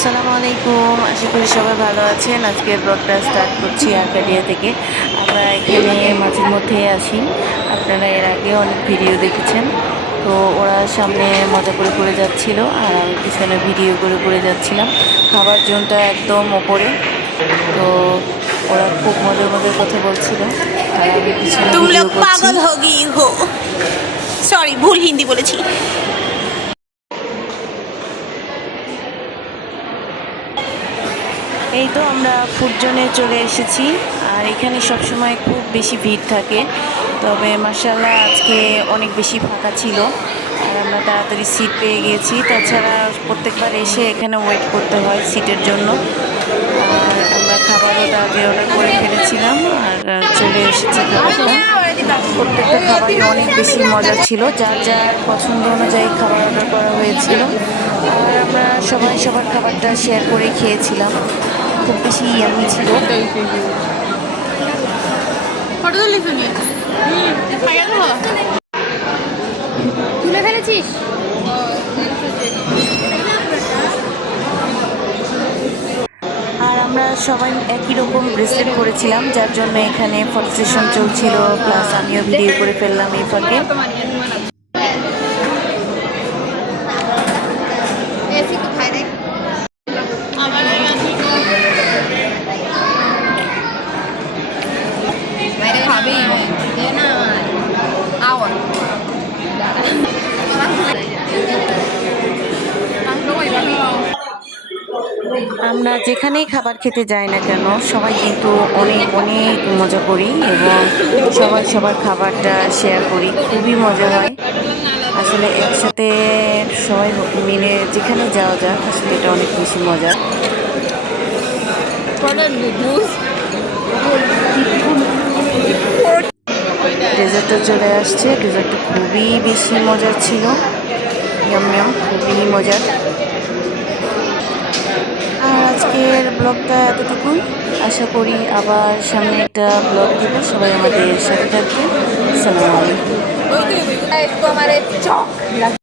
আসসালামু আলাইকুম। আশা করি সবাই ভালো আছেন। আজকে ব্লগটা স্টার্ট করছি আর্কাডিয়া থেকে। আমরা এখানে মাঝে মধ্যে আসি। আপনারা এর আগে অনেক ভিডিও দেখেছেন। তো ওরা সামনে মজা করে করে যাচ্ছিল আর আমি পিছনে ভিডিও করে করে যাচ্ছিলাম। খাবার জোনটা একদম ওপরে। তো ওরা খুব মজার মজার কথা বলছিল। আর আমি পিছনে হো। সরি ভুল হিন্দি বলেছি। এই তো আমরা ফুড জোনে চলে এসেছি। আর এখানে সবসময় খুব বেশি ভিড় থাকে। তবে মার্শাল্লাহ আজকে অনেক বেশি ফাঁকা ছিল। আর আমরা তাড়াতাড়ি সিট পেয়ে গিয়েছি তাছাড়া প্রত্যেকবার এসে এখানে ওয়েট করতে হয় সিটের জন্য। আর আমরা খাবারও তাড়াতাড়ি অর্ডার করে ফেলেছিলাম। আর চলে এসেছি প্রত্যেকটা খাবারই অনেক বেশি মজা ছিল। যার যার পছন্দ অনুযায়ী খাবার অর্ডার করা হয়েছিল। আর আমরা সবাই সবার খাবারটা শেয়ার করে খেয়েছিলাম। খুব বেশি ইয়ামি ছিল তুলে ফেলেছিস? আর আমরা সবাই একই রকম ব্রেসলেট করেছিলাম যার জন্য এখানে ফটো সেশন চলছিল প্লাস আমিও ভিডিও করে ফেললাম এই ফাঁকে। আমরা যেখানেই খাবার খেতে যাই না কেন, সবাই কিন্তু অনেক অনেক মজা করি এবং সবাই সবার খাবারটা শেয়ার করি। খুবই মজা হয়। আসলে একসাথে সবাই মিলে যেখানে যাওয়া যাক, আসলে এটা অনেক বেশি মজা। ডেজার্টটা চলে আসছে। ডেজার্টটা খুবই বেশি মজার ছিল। খুবই মজার। আজকের ব্লগটা এতটুকুই। আশা করি আবার সামনে একটা ব্লগ দেবো। সবাই আমাদের সাথে থাকবে। সালাম আলাইকুম।